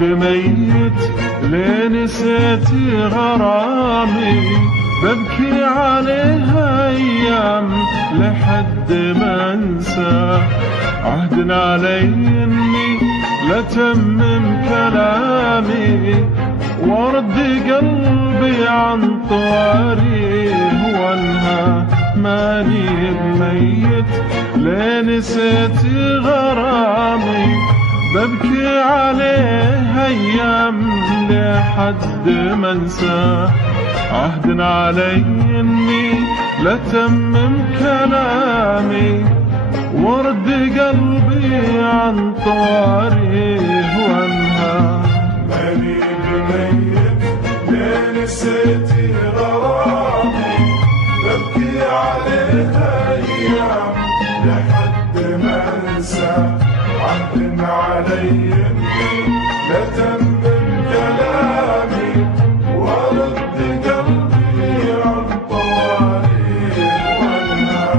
بميت لين نسيتي غرامي، ببكي عليها ايام لحد ما انسى. عهد علي اني لتمم كلامي، وارد قلبي عن طواريه وانهى. ماني بميت لين نسيتي غرامي، ببكي عليه ايام لحد ما انسى. عهد علي اني لتمم كلامي، ورد قلبي عن طواريه وانهى. ماني بميت لين نسيتي غرامي، ببكي عليها ايام لحد ما انسى. عهد علي اني لتمم كلامي، ورد قلبي عن طواريه وانهى.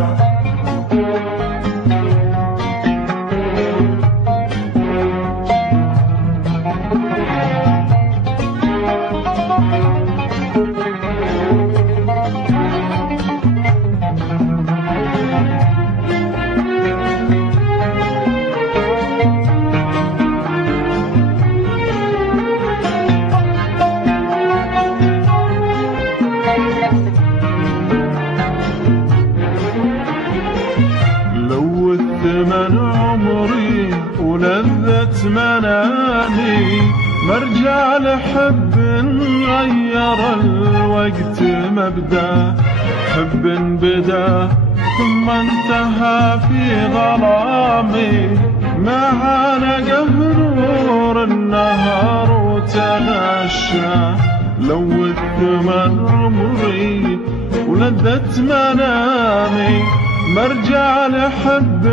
لوثت من عمري ولذت منامي، مرجع لحب غير الوقت مبدا. حب بدا ثم انتهى في ظلامي، معانا قهر النهار وتغشى. لوثت من عمري ولذت منامي، مرجع لحب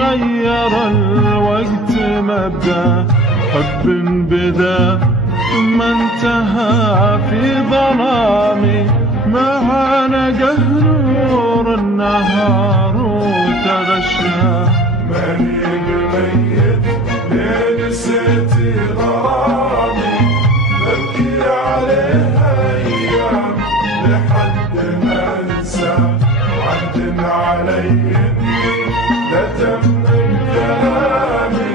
غير الوقت مبدا. حب بدا ثم انتهى في ظلامي، معانا قهر النهار وتغشى. ماني بميت لين نسيتي غرامي، ببكي عليها ايام لحد ما انسى. عهد علي اني لتمم كلامي،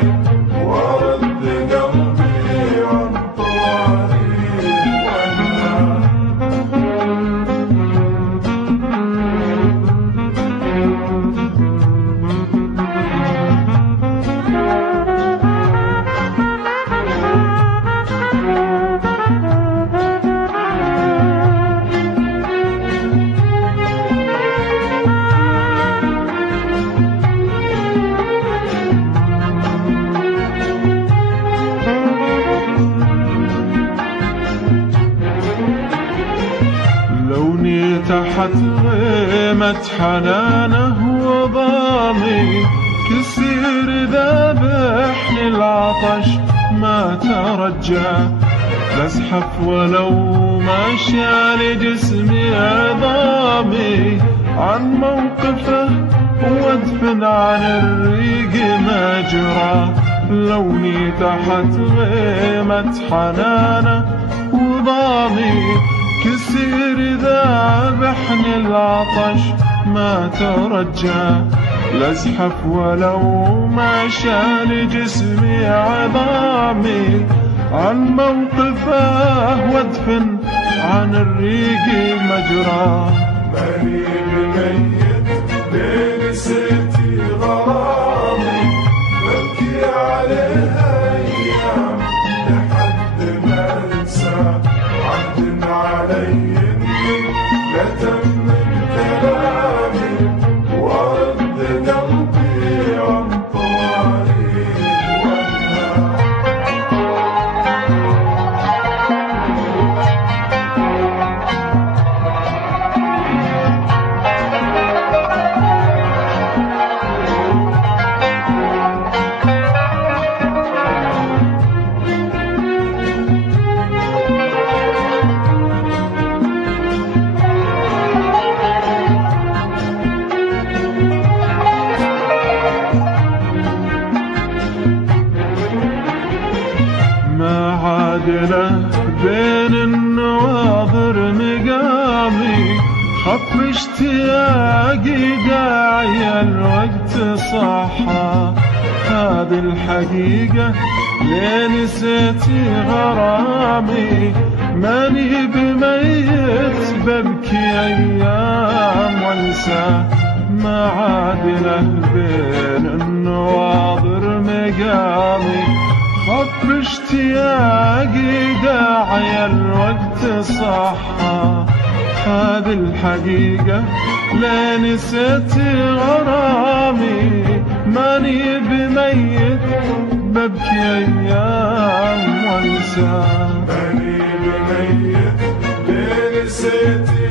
ورد قلبي عن طواريه وانهى. لوني تحت غيمة حنانه وضامي، كثير ذابحني العطش ما ترجى. بزحف ولو ما شال جسمي عظامي، عن موقفه وادفن عن الريق مجرى. لوني تحت غيمة حنانه وضامي، كثير ذابحني العطش ما ترجى. لازحف ولو ما شال جسمي عظامي، عن موقفه وادفن عن الريق مجرى. ماني بميت لين نسيتي غرامي، ببكي عليها ايام لحد ما انسى. عهد علي اني لتمم كلامي، ورد قلبي عن طواريه وانهى. اشتياقي داعي الوقت صحى، هذه الحقيقة لين نسيتي غرامي، ماني بميت ببكي أيام وانسى، ما عاد له بين النواظر مقامي. خف اشتياقي داعي الوقت صحى، هذه الحقيقة لين نسيتي غرامي، ماني بميت ببكي أيام وانسى. ماني بميت لين نسيتي